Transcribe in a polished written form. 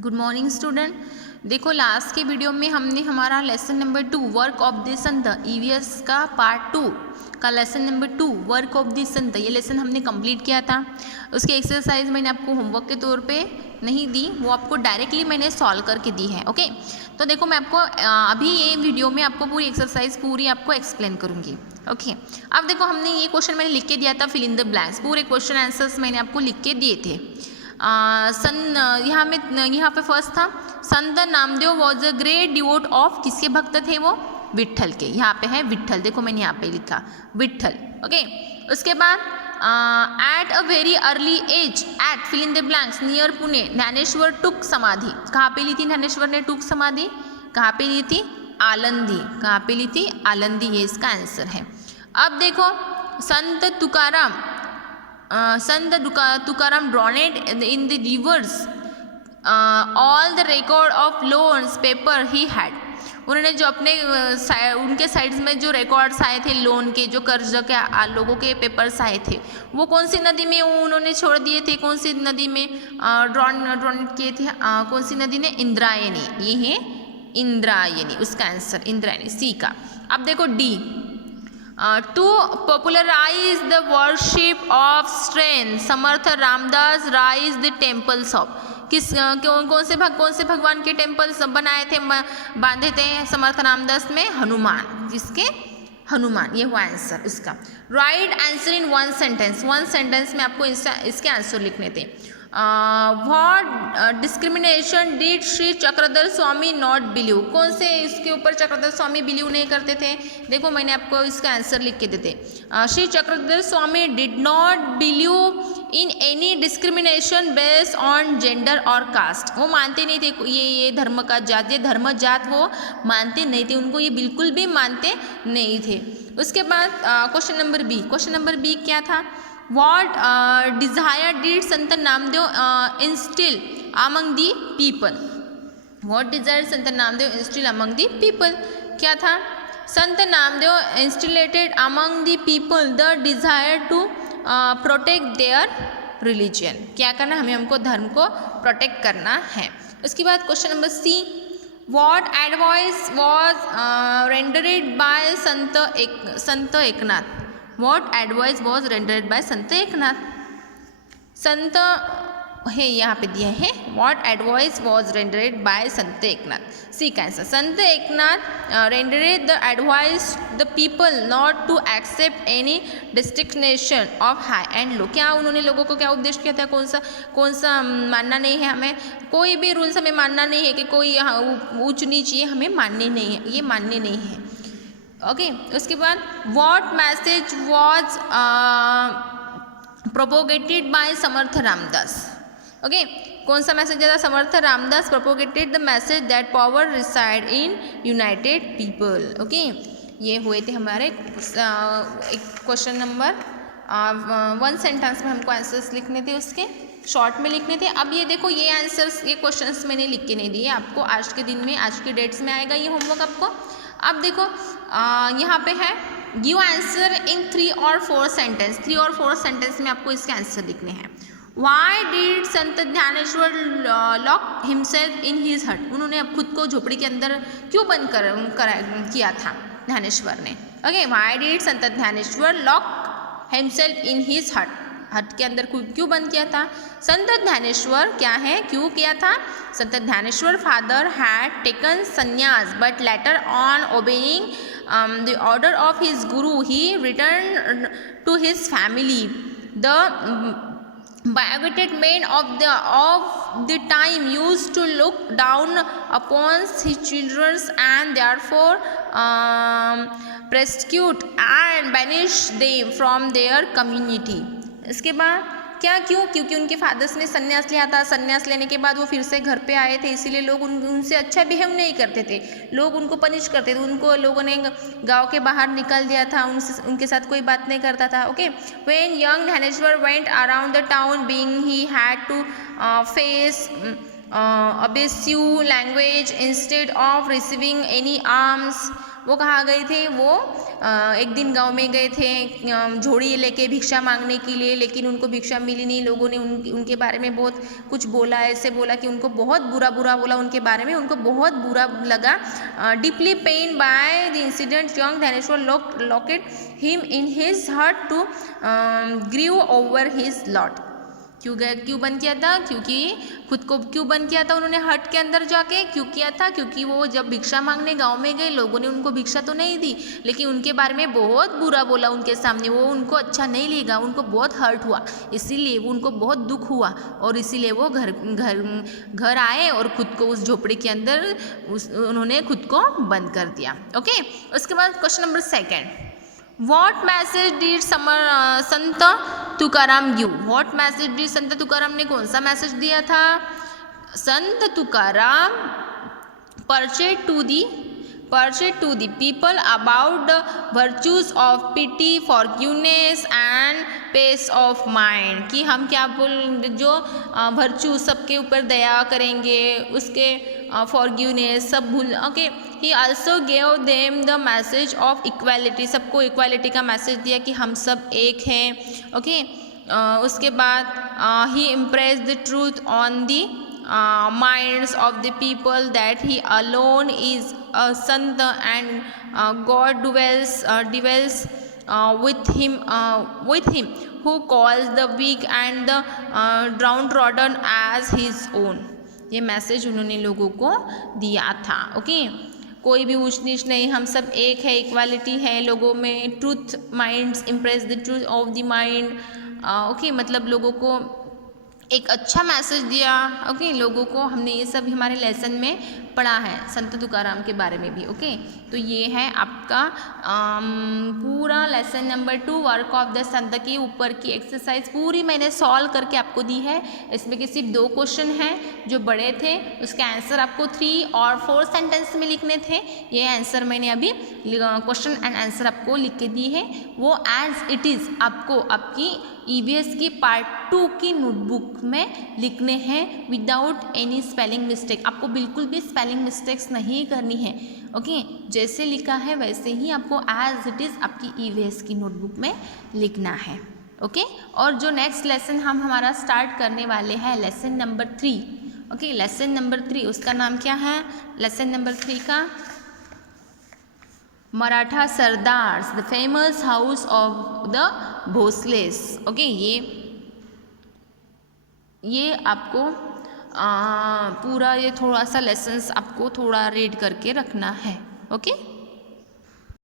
Good morning student. देखो last के video में हमने हमारा lesson number 2 work of the Sant EVS का पार्ट 2 का lesson number 2 work of the संत ये लेसन हमने कंप्लीट किया था। उसकी एक्सरसाइज मैंने आपको होमवर्क के तौर पे नहीं दी, वो आपको डायरेक्टली मैंने सॉल्व करके दी है। ओके, तो देखो मैं आपको अभी ये वीडियो में आपको पूरी एक्सरसाइज पूरी आपको एक्सप्लेन करूँगी। ओके, अब देखो हमने ये क्वेश्चन मैंने लिख के दिया था, फिल इन द ब्लैंक्स, पूरे क्वेश्चन आंसर्स मैंने आपको लिख के दिए थे। यहाँ पे फर्स्ट था संत Namdev was a great devote of, किसके भक्त थे वो? विट्ठल के। यहाँ पे है विट्ठल, देखो मैंने यहाँ पे लिखा विट्ठल। ओके, उसके बाद at a very early age at fill in the blanks near Pune Dnyaneshwar टुक समाधि। कहाँ पे ली थी ज्ञानेश्वर ने टुक समाधि? कहाँ पे ली थी? आलंदी। कहाँ पे ली थी? आलंदी, ये इसका आंसर है। अब देखो Sant Tukaram Tukaram drowned in the rivers all the record of loans paper he had. उन्होंने जो अपने उनके साइड्स में जो रिकॉर्ड्स आए थे लोन के, जो कर्ज के लोगों के पेपर्स आए थे, वो कौन सी नदी में उन्होंने छोड़ दिए थे? कौन सी नदी में ड्रॉनेड किए थे? कौन सी नदी ने? इंद्रायणी। ये है इंद्रायणी, उसका आंसर इंद्रायणी, सी का। अब देखो D, to popularise the worship of strength Samarth Ramdas raise the temples of. कौन से भगवान के टेम्पल्स बनाए थे, बांधे थे समर्थ रामदास में? हनुमान। किसके? हनुमान, ये हुआ आंसर उसका। Right answer in one sentence, one sentence में आपको इसके आंसर लिखने थे। What discrimination did Shri Chakradhar Swami not believe? कौन से इसके ऊपर चक्रधर स्वामी बिलीव नहीं करते थे? देखो मैंने आपको इसका आंसर लिख के देते। Shri Chakradhar Swami did not believe in any discrimination based on gender और कास्ट। वो मानते नहीं थे ये धर्म का जात, ये धर्म जात वो मानते नहीं थे, उनको ये बिल्कुल भी मानते नहीं थे। उसके बाद question number B, question number B क्या था? What desire did Sant Namdev instill among the people? What desire Sant Namdev instill among the people? क्या था? संत Namdev instillated among the people the desire to protect their religion. क्या करना? हमें हमको धर्म को प्रोटेक्ट करना है। उसके बाद question number C, What advice was rendered by Sant Eknath? What advice was rendered by संत एकनाथ? संत है यहाँ पे दिया है, What advice was rendered by संत एकनाथ? सी का answer. Sant Eknath rendered the advice the people not to accept any distinction of high and low. क्या उन्होंने लोगों को क्या उपदेश किया था? कौन सा मानना नहीं है हमें, कोई भी रूल्स हमें मानना नहीं है, कि कोई ऊंच नीच ये हमें मानने नहीं है, ये मानने नहीं है। ओके, उसके बाद what message was propogated by Samarth Ramdas? Okay, कौन सा मैसेज था? Samarth Ramdas propogated the message that power reside in united people. Okay, ये हुए थे हमारे एक क्वेश्चन नंबर वन सेंटेंस में हमको आंसर्स लिखने थे, उसके शॉर्ट में लिखने थे। अब ये देखो ये आंसर्स, ये क्वेश्चंस मैंने लिख के नहीं दिए आपको, आज के दिन में, आज की डेट्स में आएगा ये होमवर्क आपको। अब देखो यहाँ पे है गिव आंसर इन 3 और 4 सेंटेंस, 3 और 4 सेंटेंस में आपको इसके आंसर लिखने हैं। Why did Sant Dnyaneshwar lock himself in his हट? उन्होंने अब खुद को झोपड़ी के अंदर क्यों बंद किया था ज्ञानेश्वर ने? Okay, why did Sant Dnyaneshwar lock himself in his हट? हट के अंदर क्यों बंद किया था? संत ज्ञानेश्वर क्या है, क्यों किया था? Sant Dnyaneshwar father had taken sannyas but later on obeying the order of his guru he return to his family. The bigoted men of the time used to look down upon his children and therefore persecute and banish them from their community. इसके बाद क्या, क्यों? क्योंकि उनके fathers ने संन्यास लिया था, संन्यास लेने के बाद वो फिर से घर पे आए थे, इसीलिए लोग उनसे अच्छा बिहेव नहीं करते थे, लोग उनको पनिश करते थे, उनको लोगों ने गांव के बाहर निकाल दिया था, उनके साथ कोई बात नहीं करता था। Okay, when young Dnyaneshwar went around the town being he had to face abusive language instead of receiving any alms वो कहाँ गए थे, वो एक दिन गांव में गए थे झोड़ी लेके भिक्षा मांगने के लिए, लेकिन उनको भिक्षा मिली नहीं। लोगों ने उनके बारे में बहुत कुछ बोला, ऐसे बोला कि उनको बहुत बुरा बोला उनके बारे में, उनको बहुत बुरा लगा। Deeply pain by the incident young Dhaneshwar locked him in his heart to grieve over his lot. क्यों बंद किया था, क्योंकि खुद को क्यों बंद किया था उन्होंने हट के अंदर जाके, क्यों किया था, क्योंकि वो जब भिक्षा मांगने गांव में गए, लोगों ने उनको भिक्षा तो नहीं दी, लेकिन उनके बारे में बहुत बुरा बोला उनके सामने, वो उनको अच्छा नहीं लगा, उनको बहुत हर्ट हुआ, इसीलिए वो उनको बहुत दुख हुआ और इसीलिए वो घर आए और खुद को उस झोपड़ी के अंदर उन्होंने खुद को बंद कर दिया। ओके, उसके बाद question number 2, What message did Sant Tukaram give? What message did संत तुकाराम ने कौन सा मैसेज दिया था? संत Tukaram preached to the people about the virtues of pity, forgiveness and peace of mind, कि हम क्या जो वर्चू सबके ऊपर दया करेंगे, उसके फॉरगिवनेस सब भूल। Okay, he also gave them the message of equality, सबको इक्वालिटी का मैसेज दिया कि हम सब एक हैं। ओके, उसके बाद he impress the truth on the minds of the people that he alone is a sant and God dwells with him who calls the weak and the downtrodden as his own। ये message उन्होंने लोगों को दिया था। Okay, कोई भी ऊंच नीच नहीं, हम सब एक है, इक्वालिटी है लोगों में, truth minds impress the truth of the mind. Okay, मतलब लोगों को एक अच्छा मैसेज दिया। ओके, लोगों को हमने ये सब हमारे लेसन में पढ़ा है संत तुकाराम के बारे में भी। ओके, तो ये है आपका पूरा lesson number 2 work of the संत के ऊपर की एक्सरसाइज पूरी मैंने सॉल्व करके आपको दी है। इसमें के सिर्फ 2 क्वेश्चन हैं जो बड़े थे, उसके आंसर आपको 3 और 4 सेंटेंस में लिखने थे। ये आंसर मैंने अभी क्वेश्चन एंड आंसर आपको लिख के दी है, वो एज इट इज़ आपको आपकी EVS की पार्ट 2 की नोटबुक में लिखने हैं विदाउट एनी स्पेलिंग मिस्टेक। आपको बिल्कुल भी स्पेलिंग मिस्टेक्स नहीं करनी है। ओके, जैसे लिखा है वैसे ही आपको एज इट इज़ आपकी EVS की नोटबुक में लिखना है। ओके, और जो नेक्स्ट लेसन हम हमारा स्टार्ट करने वाले हैं लेसन नंबर 3। ओके, लेसन नंबर 3 उसका नाम क्या है? लेसन नंबर 3 का Maratha Sardars the famous house of the Bhosles. Okay, ये आपको पूरा ये थोड़ा सा लेसन्स आपको थोड़ा रीड करके रखना है। ओके।